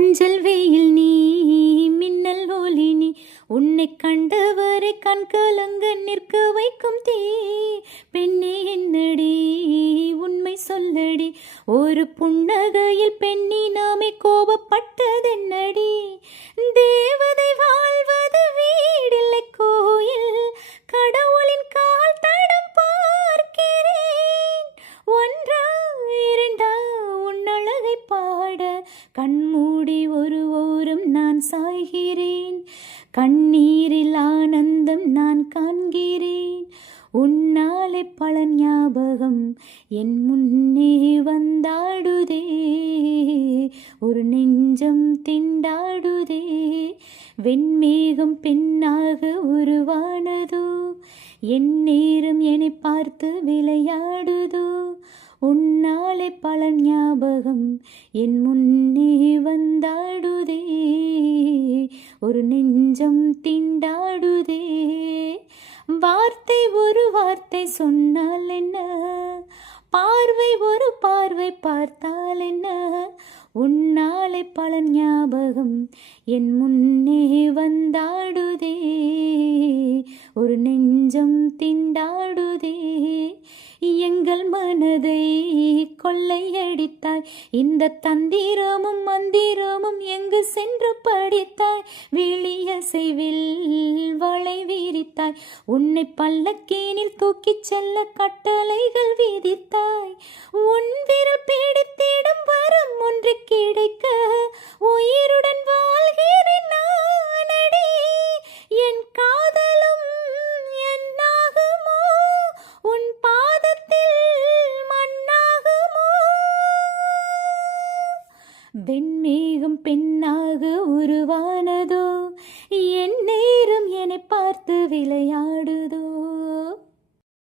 மஞ்சள் வெயில் நீ, மின்னல் ஒளி நீ, உன்னை கண்டவரை கண் கலங்க நிற்க வைக்கும் தீ. பெண்ணே என்னடி உண்மை சொல்லடி, ஒரு புன்னகையில் பெண்ணி நாமே கோபப்பட்டதென்னடி. தேவதை வாழ்வது வீடில்லை கோயில், கடவுளின் கால் தடம் பார்க்கிறேன். ஒன்றா இரண்டா உன் அழகை பாட கண்மூடி ஒரு ஓரம் நான் சாய்கிறேன். கண்ணீரில் ஆனந்தம் நான் காண்கிறேன். உன்னாலே பல ஞாபகம் என் முன்னே வந்தாடுதே, ஒரு நெஞ்சம் திண்டாடுதே. வெண்மேகம் பெண்ணாக உருவானதோ, என் நேரம் என்னை பார்த்து விளையாடுதோ. உன்னாலே பல ஞாபகம் என் முன்னே வந்தாடுதே, ஒரு நெஞ்சம் திண்டாடுதே. வார்த்தை ஒரு வார்த்தை சொன்னால் என்ன, பார்வை ஒரு பார்வை பார்த்தால் என்ன. உன்னாலே பல ஞாபகம் என் முன்னே வந்தாடுதே, ஒரு நெஞ்சம் திண்டாடுதே. எங்கள் மனதை கொள்ளையடித்தாய், இந்த தந்திரமும் மந்திரமும் எங்கு சென்று படித்தாய். விழியசைவில் வளை விரித்தாய், உன்னை பல்லக்கீனில் தூக்கிச் செல்ல கட்டளைகள் விதித்தாய். உன் விரல் பிடித்திடும் வரம் ஒன்று கிடைக்க உயிருடன் வாழ்கிறேன் நானடி. என் காதலும் என்னாகுமோ, உன் பாதத்தில் மண்ணாகுமோ. வெண்மேகம் பெண்ணாக உருவானதோ, என் நேரம் என்னை பார்த்து விளையாடுதோ.